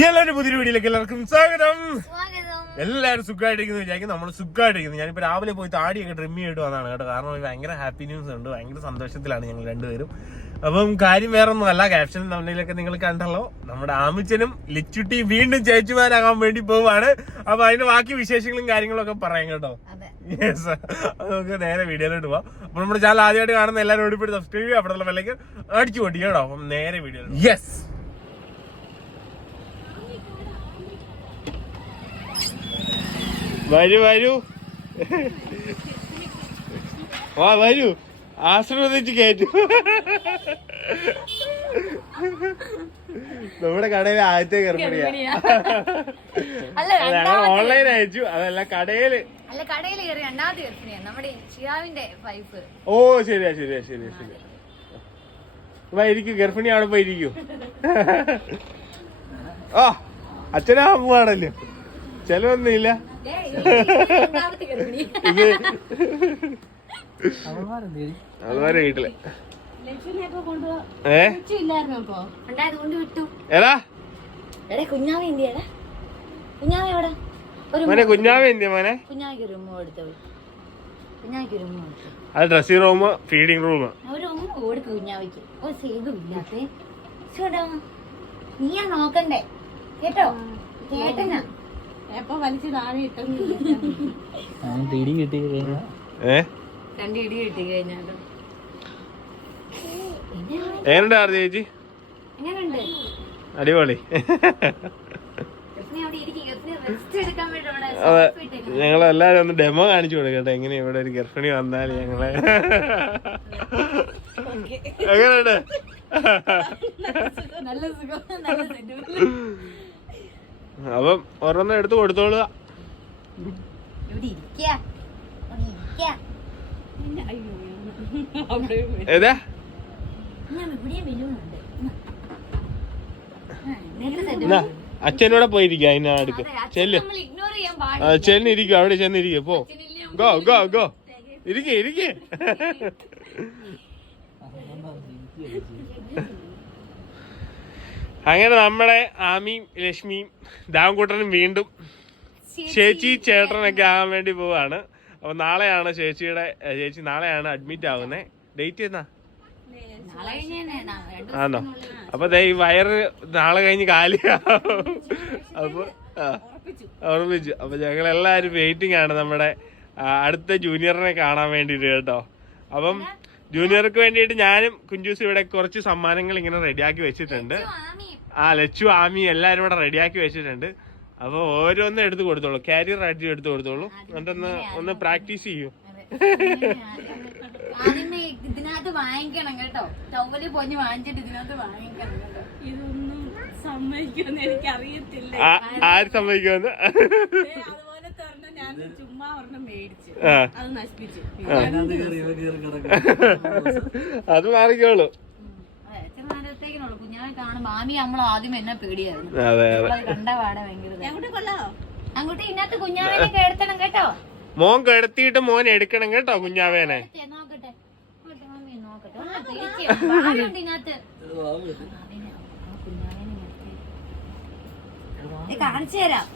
എല്ലാവരും പുതിയ വീഡിയോയിലേക്ക് എല്ലാവർക്കും സ്വാഗതം. എല്ലാവരും സുഖമായിട്ടിരിക്കുന്നു വിചാരിക്കും. നമ്മൾ സുഖമായിട്ടിരിക്കുന്നു. ഞാനിപ്പോ രാവിലെ പോയി താടിയൊക്കെ ട്രിം ചെയ്തിട്ട് വന്നതാണ് കേട്ടോ. കാരണം ഭയങ്കര ഹാപ്പി ന്യൂസ് ഉണ്ട്, ഭയങ്കര സന്തോഷത്തിലാണ് ഞങ്ങൾ രണ്ടുപേരും. അപ്പം കാര്യം വേറെ ഒന്നും അല്ല, ക്യാപ്ഷൻ തമ്മിലൊക്കെ നിങ്ങൾ കണ്ടല്ലോ, നമ്മുടെ ആമിച്ചനും ലിച്ചുട്ടിയും വീണ്ടും ചേച്ചിമാരാകാൻ വേണ്ടി പോവാണ്. അപ്പൊ അതിന്റെ ബാക്കി വിശേഷങ്ങളും കാര്യങ്ങളും ഒക്കെ പറയാം കേട്ടോ. യെസ്, നമുക്ക് നേരെ വീഡിയോയിലോട്ട് പോവാം. അപ്പൊ നമ്മുടെ ചാനൽ ആദ്യമായിട്ട് കാണുന്ന എല്ലാവരും ഓടിപ്പോയി സബ്സ്ക്രൈബ് ചെയ്യുക, അവിടെയുള്ള ബെല്ലൈക്കൺ അടിച്ചു പൊട്ടിക്കുക കേട്ടോ. അപ്പം നേരെ വീഡിയോ. യെസ്, വരൂ വരൂ, വരൂ, ആശ്രവദിച്ച് കയറ്റു. നമ്മുടെ കടയിലെ ആദ്യത്തെ ഗർഭിണിയാ. ഞങ്ങൾ ഓൺലൈൻ അയച്ചു, അതല്ല കടയില്. ഓ ശരിയാ ശരിയാ ശരിയാ ശരിയാ. ഇരിക്കും, ഗർഭിണി അവിടെ പോയി ഇരിക്കൂ. ആ അച്ഛനാ അമ്മാണല്ലോ, ചെലവൊന്നുമില്ല. അതുമാരെ വീട്ടില് മോനെ കുഞ്ഞാവ എന്തിയ മോനെ? അത് ഡ്രസ്സിംഗ് റൂം, ഫീഡിംഗ് റൂം. നീയാ നോക്കണ്ടേ കേട്ടോ, കേട്ടനാ. ഇടി കിട്ടി കഴിഞ്ഞാലോ. എങ്ങനെയുണ്ടായിരുന്നു ചേച്ചി? അടിപൊളി. അതെ, ഞങ്ങളെല്ലാരും ഒന്ന് ഡെമോ കാണിച്ചു കൊടുക്കട്ടെ, എങ്ങനെ ഇവിടെ ഒരു ഗർഭിണി വന്നാൽ ഞങ്ങളെ എങ്ങനെയുണ്ട്? അപ്പം ഒരെണ്ണം എടുത്ത് കൊടുത്തോളുക. ഏതാ അച്ഛനോടെ പോയിരിക്കുക, അതിന് അടുക്ക് ചെല്ല്. ചെന്നിരിക്കും, അവിടെ ചെന്നിരിക്കും. പോ, ഗോ ഗോ ഗോ, ഇരിക്കേ ഇരിക്കേ. അങ്ങനെ നമ്മുടെ ആമിയും ലക്ഷ്മിയും ദാവൻകൂട്ടനും വീണ്ടും ചേച്ചി ചേട്ടനൊക്കെ ആകാൻ വേണ്ടി പോവാണ്. അപ്പൊ നാളെയാണ് ചേച്ചി നാളെയാണ് അഡ്മിറ്റ് ആവുന്നത്. ഡേറ്റ് എന്നാ ആണോ? അപ്പൊ ഈ വയറ് നാളെ കഴിഞ്ഞ് കാലിയാവും. അപ്പൊ ഉറപ്പിച്ചു. അപ്പൊ ഞങ്ങൾ എല്ലാരും വെയിറ്റിംഗ് ആണ് നമ്മുടെ അടുത്ത ജൂനിയറിനെ കാണാൻ വേണ്ടിട്ട് കേട്ടോ. അപ്പം ജൂനിയർക്ക് വേണ്ടിയിട്ട് ഞാനും കുഞ്ചൂസും ഇവിടെ കുറച്ച് സമ്മാനങ്ങൾ ഇങ്ങനെ റെഡിയാക്കി വെച്ചിട്ടുണ്ട്. ലച്ചു ആമി എല്ലാരും ഇവിടെ റെഡിയാക്കി വെച്ചിട്ടുണ്ട്. അപ്പൊ ഓരോന്നും എടുത്ത് കൊടുത്തോളൂ, കാരിയർ ആയിട്ട് എടുത്ത് കൊടുത്തോളൂ, എന്നിട്ടൊന്ന് ഒന്ന് പ്രാക്ടീസ് ചെയ്യൂ. ഇതിനകത്ത് വാങ്ങിക്കണം കേട്ടോ, ടൗവല് പൊഞ്ഞ് വാങ്ങിച്ചിട്ട് ഇതിനകത്ത് വാങ്ങിക്കണം കേട്ടോ. ഇതൊന്നും സമ്മതിക്കുമെന്ന് എനിക്ക് അറിയത്തില്ല. ആര് സമ്മതിക്കുമെന്ന്? അതുപോലെ തന്നെ ഞാൻ ചുമ്മാ ഒരെണ്ണം മേടിച്ചു, അത് നശിപ്പിച്ചു. അത് മാറിക്കോളൂ. നേരത്തേക്കിനുള്ളൂ. കുഞ്ഞാവെ കാണുമ്പോ ആമി നമ്മൾ ആദ്യം എന്നെ പേടിയായിരുന്നു, കണ്ട പാടെ ഭയങ്കര. അങ്ങോട്ട് ഇതിനകത്ത് കുഞ്ഞാവേനെ കേടത്തണം കേട്ടോ. മോൻ കിടത്തിയിട്ട് മോൻ എടുക്കണം കേട്ടോ കുഞ്ഞാവേനെ. നോക്കട്ടെ കാണിച്ചു തരാം.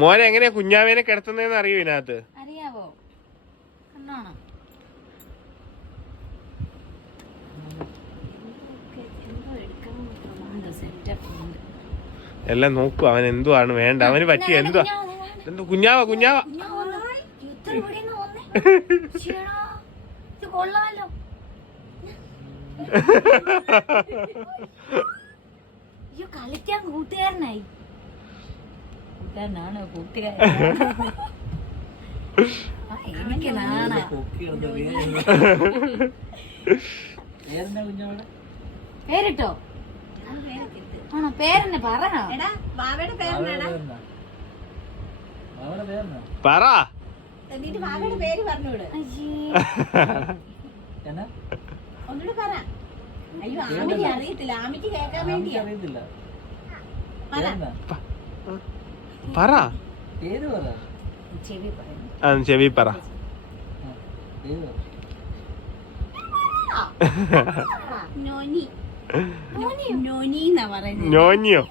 മോനെ എങ്ങനെയാ കുഞ്ഞാവേനെ കിടത്തുന്നതെന്ന് അറിയോ ഇതിനകത്ത്? അറിയാവോ? കണ്ണാണോ? എല്ലാം നോക്കൂ, അവൻ എന്തുവാണ് വേണ്ട, അവന് പറ്റിയ എന്തുവാ. കുഞ്ഞാവ കുഞ്ഞാവ കൊള്ളാലോ. കളിക്കാൻ കൂട്ടുകാരനായി. കൂട്ടുകാരനാണോ? കൂട്ടുകാരൻ എനിക്ക് നാണ. പേരിട്ടോ? ആണോ? പേരെന്നെ പറഞ്ഞോ? പറ. പേര് പറഞ്ഞോട്. ഒന്നുകൂടെ പറ. അയ്യോ ആമിക്ക് അറിയത്തില്ല, ആമിക്ക് കേൾക്കാൻ വേണ്ടിയാ. പറ, ചെവി പറ. നോനി ഞോഞ്ഞിയോ?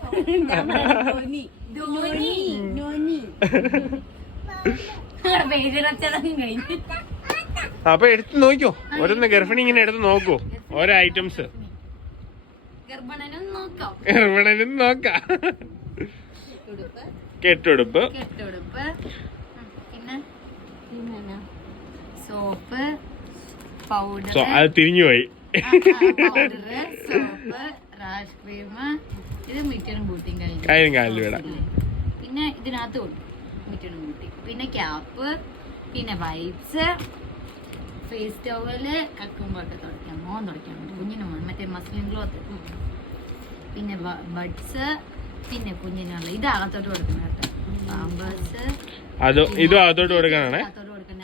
അപ്പൊ എടുത്ത് നോക്കിയോ, ഓരോന്ന് ഗർഭിണി ഇങ്ങനെ എടുത്ത് നോക്കൂ, ഓരോ ഐറ്റംസ് ഗർഭിണനും നോക്കാം. കെട്ടുടുപ്പ്, പിന്നെ സോപ്പ്, പൗഡർ, അത് തിരിഞ്ഞുപോയി. പൗഡർ, സോപ്പ്, റാഷ് ക്രീം, ഇത് മിറ്റനും ബൂട്ടിയും കാര്യം കാലിൽ വിടാം. പിന്നെ ഇതിനകത്ത് മിറ്റനും ബൂട്ടി, പിന്നെ ക്യാപ്പ്, പിന്നെ വൈപ്സ്, ഫേസ് ടവല്, കക്കുമ്പോട്ട് തുടയ്ക്കാം, മോൻ തുടയ്ക്കാൻ വേണ്ടി കുഞ്ഞിന് മോൻ മറ്റേ മസ്ലിൻ ക്ലോത്ത്, പിന്നെ ബഡ്സ്, പിന്നെ കുഞ്ഞിനുള്ള ഇത് അകത്തോട്ട് കൊടുക്കണം കേട്ടോ, പാമ്പേഴ്സ്. ഇതും അകത്തോട്ട് കൊടുക്കാനാണ്.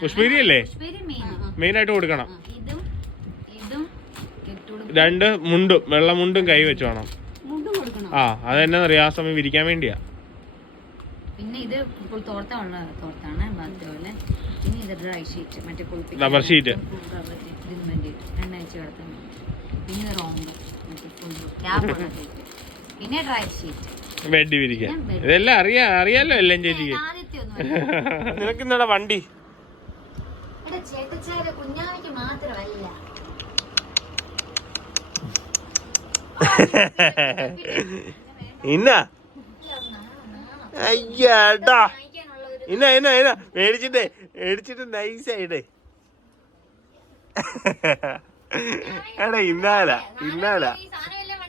പുഷ്പഗിരി അല്ലേ മെയിൻ ആയിട്ട് കൊടുക്കണം. രണ്ട് മുണ്ടും വെള്ള മുണ്ടും കൈ വെച്ച് വേണം. ആ അതെന്നാ ആ സമയം വിരിക്കാൻ വേണ്ടിയാ. പിന്നെ ഇത് തോർത്താണ് ബാത്റൂമില്. പിന്നെ ഇത് ഡ്രൈ ഷീറ്റ്, മറ്റേ റബ്ബർ ഷീറ്റ്, ഇതിന് വേണ്ടി എണ്ണയച്ച് കിടത്താൻ. പിന്നെ റോമ്പ്, മറ്റേ പിന്നെ ഡ്രൈ ഷീറ്റ്, ബെഡ് വിരിക്കാൻ. ഇതെല്ലാം അറിയാലോ എല്ലാം ചേച്ചിക്ക്. നിനക്ക് ഇന്നടാ വണ്ടി ചേട്ടച്ചാര് കുഞ്ഞാവിക്ക് മാത്രമല്ല. ഇന്നാ അയ്യാട്ടാ ഇന്ന മേടിച്ചിട്ട് നൈസായിടേ. എടാ ഇന്നാല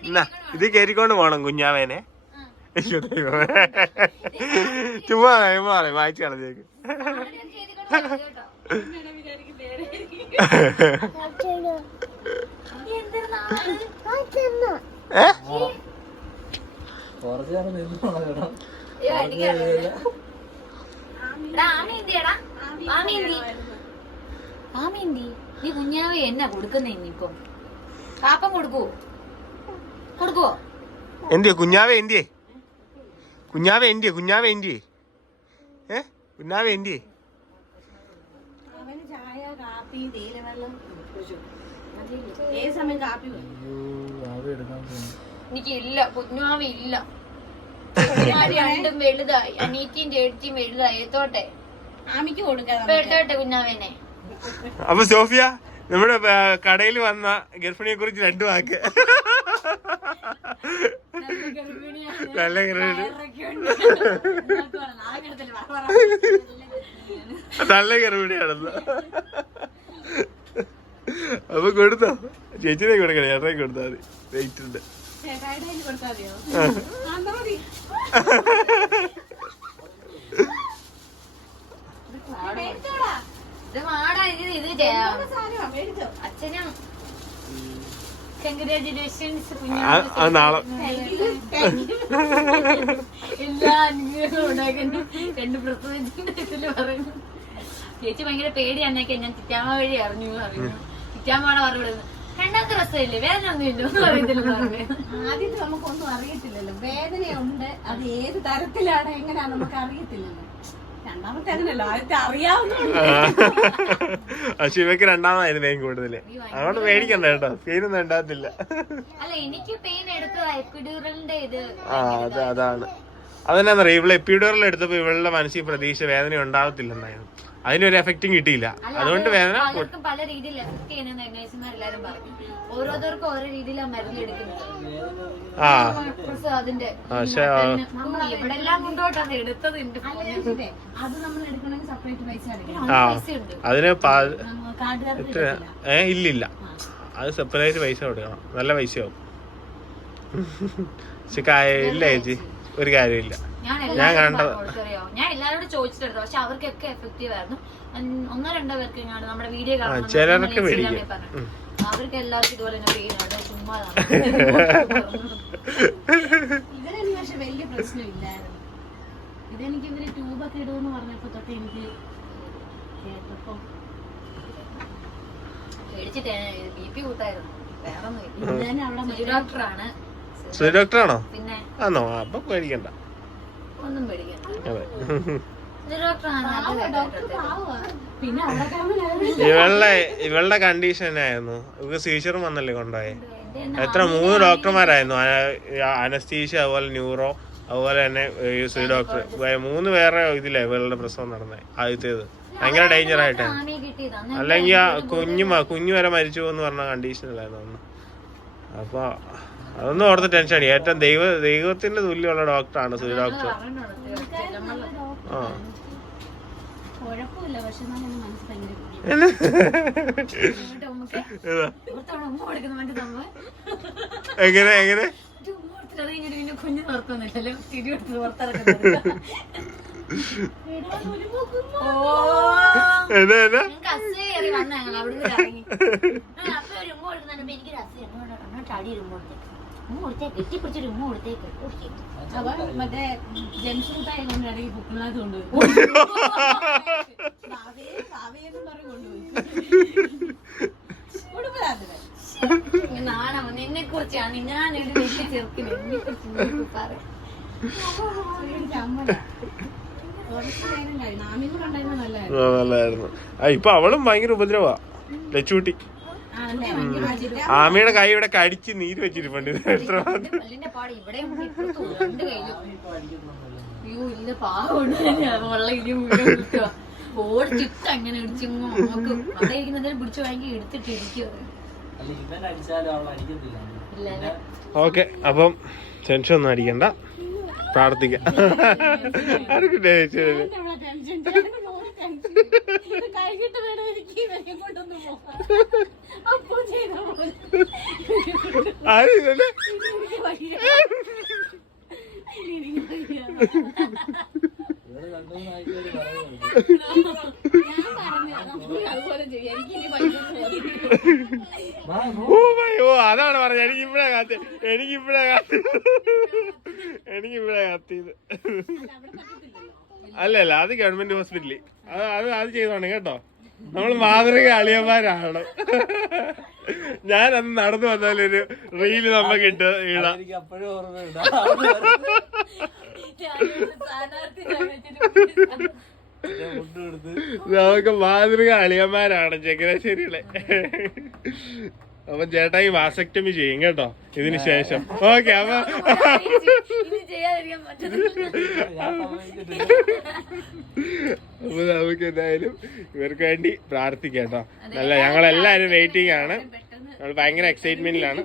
എന്നാ ഇത് കയറിക്കൊണ്ട് പോണം കുഞ്ഞാവേനെ. ചുമ്മാ വായിച്ചു കളഞ്ഞേക്ക്. നീ കുഞ്ഞാവെ എന്നാ കൊടുക്കുന്നേ ഇനിയിപ്പോ? പാപ്പം കൊടുക്കുവോ? എന്തിയോ കുഞ്ഞാവേ എന്തിയേ? കുഞ്ഞാവേ എന്തിയേ? കുഞ്ഞാവേ എന്തിയേ? കുഞ്ഞാവേ എന്തിയേ? എനിക്കില്ല കുഞ്ഞാവി ഇല്ല. രണ്ടും വലുതായി, അനീറ്റിയും ചേച്ചിയും വലുതായി. എത്തോട്ടെ എടുത്തോട്ടെ കുഞ്ഞാവേനെ. അപ്പൊ സോഫിയ നമ്മുടെ കടയിൽ വന്ന ഗർഭിണിയെ കുറിച്ച് രണ്ടു വാക്ക്. നല്ല നല്ല ഗർഭിണിയാണെന്ന്. അപ്പൊ കൊടുത്തോ? ചേച്ചിനെ കൊടുക്കണേ, ചേട്ടനെ കൊടുത്താൽ മതി. വെയിറ്റ് ഉണ്ട്. അച്ഛനും കൺഗ്രാജുലേഷൻസ്. നാളെ എല്ലാ അനുഗ്രഹങ്ങളും ഉണ്ടാക്കുന്നു. രണ്ട് പ്രസവത്തിന്റെ പറയുന്നു. ചേച്ചി ഭയങ്കര പേടിയാന്നൊക്കെ ഞാൻ തിറ്റാമ വഴി അറിഞ്ഞു പറയുന്നു. തിറ്റാമ്മയുടെ പറഞ്ഞു രണ്ടാമത്തെ പ്രസവമില്ലേ, വേദന ഒന്നും ഇല്ലെന്ന് അറിയത്തില്ലെന്ന് പറഞ്ഞു. ആദ്യത്തെ നമുക്കൊന്നും അറിയത്തില്ലല്ലോ, വേദനയുണ്ട്. അത് ഏത് തരത്തിലാണ് എങ്ങനെയാ നമുക്ക് അറിയത്തില്ലല്ലോ. രണ്ടാമത്തെ അങ്ങനല്ലോ, ആദ്യത്തെ അറിയാവുന്ന. ശിവക്ക് രണ്ടാമതായിരുന്നു പെയിൻ കൂടുതല്, അതുകൊണ്ട് പേടിക്കണ്ട കേട്ടോ. പെയിനൊന്നും ഉണ്ടാകത്തില്ല. അല്ല എനിക്ക് പെയിൻ എടുത്തതാ എപ്പിഡ്യൂറലിന്റെ ഇത്. അതാണ് അതെന്നാന്നറിയാം, ഇവളെ എപ്പിഡ്യൂറൽ എടുത്തപ്പോ ഇവളുടെ മനസ്സിൽ പ്രതീക്ഷ വേദന ഉണ്ടാകത്തില്ലെന്നായിരുന്നു. അതിനൊരു എഫക്റ്റും കിട്ടിയില്ല. അതുകൊണ്ട് വേദന പല രീതിയിൽ എഫക്ട് ചെയ്യുന്ന നഴ്സുമാരെല്ലാരും പറഞ്ഞു. ഓരോരുത്തർക്കും ഓരോ രീതിയിലാണ് മരുന്ന് എടുക്കുന്നത്. അതിന്റെ എവിടെല്ലാം കൊണ്ടോട്ടാണ് എടുത്തത്. അത് നമ്മൾ എടുക്കണമെങ്കിൽ സെപ്പറേറ്റ് പൈസ അതിന് ഇല്ലില്ല, അത് സെപ്പറേറ്റ് പൈസ കൊടുക്കണം. നല്ല പൈസയാവും. ഇല്ല ചേച്ചി, ഒരു കാര്യമില്ല. ഞാൻ എല്ലാവരോടും ചോദിച്ചിട്ടുണ്ട്, പക്ഷെ അവർക്കൊക്കെ എഫക്റ്റീവ് ആയിരുന്നു. ഒന്നോ രണ്ടോ പേർക്ക് നമ്മുടെ വീഡിയോ കാണാൻ അവർക്ക് എല്ലാവർക്കും ഇതുപോലെ തന്നെ പെയിനാണ്. ചുമ്മാ ഇവരെനിക്ക് പക്ഷെ വലിയ പ്രശ്നമില്ലായിരുന്നു. ഇതെനിക്ക് ഇവര് ട്യൂബൊക്കെ ഇടുമെന്ന് പറഞ്ഞപ്പോ തൊട്ട് എനിക്ക് കേട്ടപ്പോ പേടിച്ചിട്ട് BP കൂട്ടായിരുന്നു. വേറെ ഒന്നും ഡോക്ടറാണ്. ഡോക്ടറാണോ? പിന്നെ ആണോ? അപ്പൊ പേടിക്കണ്ട, ഒന്നും പേടിക്കണ്ട. ഇവളുടെ കണ്ടീഷൻ ആയിരുന്നു. ഇവക്ക് സീച്ചറും വന്നല്ലേ കൊണ്ടുപോയെ. എത്ര 3 ഡോക്ടർമാരായിരുന്നു, അനസ്തീഷ്യ, അതുപോലെ ന്യൂറോ, അതുപോലെ തന്നെ ഈ ഡോക്ടർ. 3 വേറെ ഇതില്ലേ ഇവരുടെ പ്രസവം നടന്നത്. ആദ്യത്തേത് ഭയങ്കര ഡേഞ്ചർ ആയിട്ടാണ്. അല്ലെങ്കിൽ ആ കുഞ്ഞു വരെ മരിച്ചു എന്ന് പറഞ്ഞ കണ്ടീഷനിലായിരുന്നു അന്ന്. അപ്പൊ അതൊന്നും ഓർത്ത് ടെൻഷൻ അടി. ഏറ്റവും ദൈവത്തിന്റെ തുല്യമുള്ള ഡോക്ടറാണ് സുനി ഡോക്ടർ. ആ കുഴപ്പമില്ല, പക്ഷെ എങ്ങനെ എങ്ങനെ കുഞ്ഞു നിർത്തുന്നില്ലല്ലോ, തിരിയെടുത്ത് മറ്റേ ജംഷൂട്ടായി കൊണ്ടിടങ്ങി ബുക്കിനകത്ത് കൊണ്ടുപോയി നിന്നെ കുറിച്ചാണ് ഞാനൊരു വലിയ ചെറുക്കിന് എന്നെ കുറിച്ച് പറയാം. നല്ലായിരുന്നു. ഇപ്പൊ അവളും ഭയങ്കര ഉപദ്രവാ ലച്ചുകുട്ടി. ആമയുടെ കൈ ഇവിടെ കടിച്ച് നീര് വെച്ചിരിപ്പുണ്ട്. അങ്ങനെ പിടിച്ചു വാങ്ങി എടുത്തിട്ടിരിക്കും. ഓക്കെ, അപ്പം ടെൻഷൻ ഒന്നും അടിക്കണ്ട, പ്രാർത്ഥിക്കാം. ഓ അതാണ് പറഞ്ഞത്. എനിക്കിപ്പഴാ കത്തിയത്. അല്ലല്ല, അത് ഗവൺമെന്റ് ഹോസ്പിറ്റലിൽ. അത് ചെയ്തോണം കേട്ടോ. നമ്മൾ മാതൃക അളിയന്മാരാണ്. ഞാൻ അന്ന് നടന്നു വന്നാലൊരു റീല് നമുക്ക് ഇട്ട് ഇടാം. നമുക്ക് മാതൃക അളിയന്മാരാണ് ചങ്ങനാശ്ശേരിയിലെ. അപ്പൊ ചേട്ടാ ഈ വാസക്ടമി ചെയ്യും കേട്ടോ ഇതിന് ശേഷം. ഓക്കെ, അപ്പൊ നമുക്ക് എന്തായാലും ഇവർക്ക് വേണ്ടി പ്രാർത്ഥിക്കാം കേട്ടോ. നല്ല ഞങ്ങളെല്ലാരും വെയിറ്റിംഗ് ആണ്. നമ്മൾ ഭയങ്കര എക്സൈറ്റ്മെന്റിലാണ്.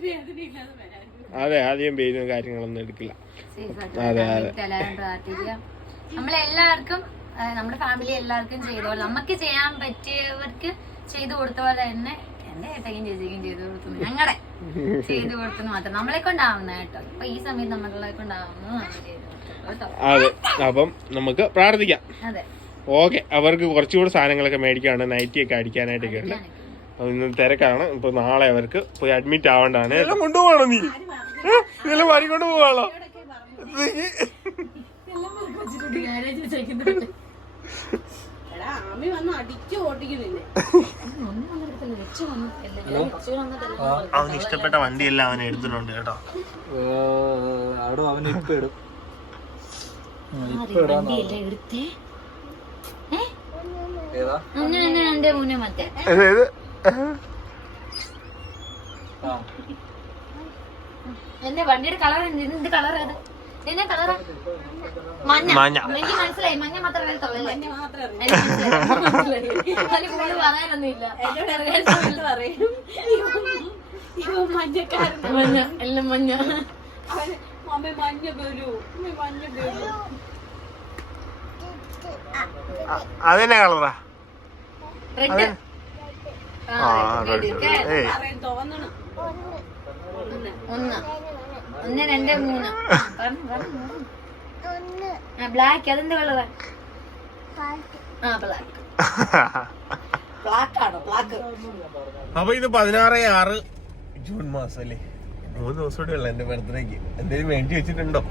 അതെ, ആദ്യം പേരും കാര്യങ്ങളൊന്നും എടുക്കില്ല. അതെ അതെ, നമ്മളെല്ലാവർക്കും നമ്മുടെ ഫാമിലി എല്ലാവർക്കും ചെയ്ത പോലെ നമുക്ക് ചെയ്യാൻ പറ്റിയവർക്ക് ചെയ്തു കൊടുത്ത പോലെ തന്നെ എന്റെ ഏട്ടയും ചേച്ചിക്കും ചെയ്തു കൊടുത്തു, ഞങ്ങളെ ചെയ്തു കൊടുത്തു മാത്രം നമ്മളെ കൊണ്ടാവുന്ന കേട്ടോ. ഇപ്പൊ ഈ സമയത്ത് നമ്മളെ കൊണ്ടാവുന്നു കേട്ടോ. അതെ, അപ്പം നമുക്ക് പ്രാർത്ഥിക്കാം. അതെ, ഓക്കെ. അവർക്ക് കുറച്ചുകൂടി സാധനങ്ങളൊക്കെ മേടിക്കാണ്, നൈറ്റി ഒക്കെ അടിക്കാനായിട്ടൊക്കെ ഉണ്ട്. അപ്പൊ ഇന്ന് തിരക്കാണ്. ഇപ്പൊ നാളെ അവർക്ക് പോയി അഡ്മിറ്റ് ആവേണ്ടതാണ്. എല്ലാം കൊണ്ടുപോകണോ നീ? ഇതെല്ലാം വരിക്കൊണ്ട് പോവാണോ? അവന് ഇഷ്ടപ്പെട്ട വണ്ടിയെല്ലാം അവൻ എടുത്തിട്ടുണ്ട് കേട്ടോ. അവന് ഇപ്പൊ ഇടും. എന്റെ വണ്ടിയുടെ കളർ എന്ത് കളർ? അത് എന്നാ കളറാ? മഞ്ഞ. എനിക്ക് മനസ്സിലായി, മഞ്ഞ മാത്രമേ പറയാനൊന്നുമില്ല. മഞ്ഞ എല്ലാം മഞ്ഞ. അതെന്നാ കളറാ? റെഡ്. ഒന്ന് രണ്ട് മൂന്ന്. ബ്ലാക്ക്. അതെന്ത് കളറാ? അപ്പൊ ഇത് 16/6 ജൂൺ മാസം അല്ലേ? 3 ദിവസം കൂടെ ഉള്ള എന്റെ ബർത്ത്ഡേക്ക്. എന്തെങ്കിലും വേണ്ടി വെച്ചിട്ടുണ്ടോ?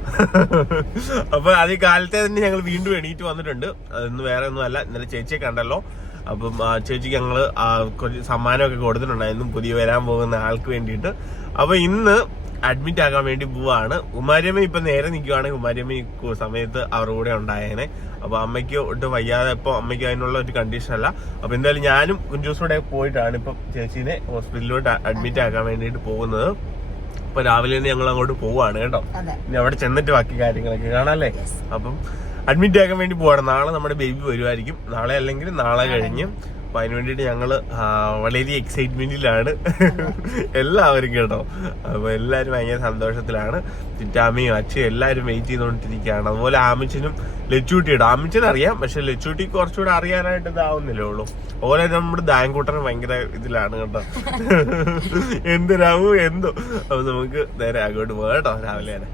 അപ്പൊ അത് ഈ കാലത്തെ തന്നെ ഞങ്ങൾ വീണ്ടും എണീറ്റ് വന്നിട്ടുണ്ട്. അതൊന്നും വേറെ ഒന്നും അല്ല, ഇന്നലെ ചേച്ചിയെ കണ്ടല്ലോ. അപ്പം ചേച്ചിക്ക് ഞങ്ങള് കുറച്ച് സമ്മാനമൊക്കെ കൊടുത്തിട്ടുണ്ടായിരുന്നു പുതിയ വരാൻ പോകുന്ന ആൾക്ക് വേണ്ടിയിട്ട്. അപ്പൊ ഇന്ന് അഡ്മിറ്റ് ആക്കാൻ വേണ്ടി പോവാണ്. ഉമാരിയമ്മ ഇപ്പൊ നേരെ നിൽക്കുവാണെങ്കിൽ ഉമാരിയമ്മ ഈ സമയത്ത് അവരുടെ കൂടെ ഉണ്ടായേനെ. അപ്പൊ അമ്മയ്ക്ക് ഒട്ടും വയ്യാതെ ഇപ്പൊ അമ്മയ്ക്ക് അതിനുള്ള ഒരു കണ്ടീഷൻ അല്ല. അപ്പൊ എന്തായാലും ഞാനും കുഞ്ചൂസോടെ പോയിട്ടാണ് ഇപ്പൊ ചേച്ചീനെ ഹോസ്പിറ്റലിലോട്ട് അഡ്മിറ്റ് ആക്കാൻ വേണ്ടിയിട്ട് പോകുന്നത്. അപ്പൊ രാവിലെ തന്നെ ഞങ്ങൾ അങ്ങോട്ട് പോവാണ് കേട്ടോ. ഇനി അവിടെ ചെന്നിട്ട് ബാക്കി കാര്യങ്ങളൊക്കെ കാണാല്ലേ. അപ്പം അഡ്മിറ്റ് ആക്കാൻ വേണ്ടി പോവാണ്. നാളെ നമ്മുടെ ബേബി വരുമായിരിക്കും, നാളെ അല്ലെങ്കിൽ നാളെ കഴിഞ്ഞ്. അപ്പൊ അതിന് വേണ്ടിട്ട് ഞങ്ങള് വളരെ എക്സൈറ്റ്മെന്റിലാണ് എല്ലാവരും കേട്ടോ. അപ്പൊ എല്ലാരും ഭയങ്കര സന്തോഷത്തിലാണ്. ചിറ്റാമ്മയും അച്ഛയും എല്ലാരും വെയിറ്റ് ചെയ്തുകൊണ്ടിരിക്കുകയാണ്. അതുപോലെ ആമിച്ചനും ലച്ചൂട്ടിയുടെ ആമിച്ചൻ അറിയാം, പക്ഷെ ലച്ചൂട്ടി കുറച്ചുകൂടെ അറിയാനായിട്ട് ഇതാവുന്നില്ലേ ഉള്ളൂ. അതുപോലെ നമ്മുടെ ദാങ്കൂട്ടനും ഭയങ്കര ഇതിലാണ് കേട്ടോ. എന്തിനാവൂ എന്തോ. അപ്പൊ നമുക്ക് നേരെ അങ്ങോട്ട് പോകാം കേട്ടോ രാവിലെ തന്നെ.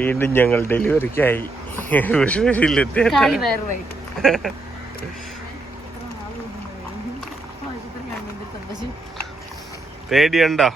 വീണ്ടും ഞങ്ങൾ ഡെലിവറിക്കായി പേടിയുണ്ടോ?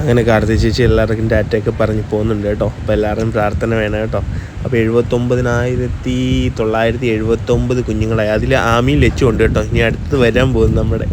അങ്ങനെ കാർത്തി ചേച്ചി എല്ലാവർക്കും ടാറ്റയൊക്കെ പറഞ്ഞ് പോകുന്നുണ്ട് കേട്ടോ. അപ്പോൾ എല്ലാവരും പ്രാർത്ഥന വേണം കേട്ടോ. അപ്പോൾ 79,979 കുഞ്ഞുങ്ങളായി. അതിൽ ആമിയും ലച്ചും ഉണ്ട് കേട്ടോ. ഇനി അടുത്ത് വരാൻ പോകുന്നു നമ്മുടെ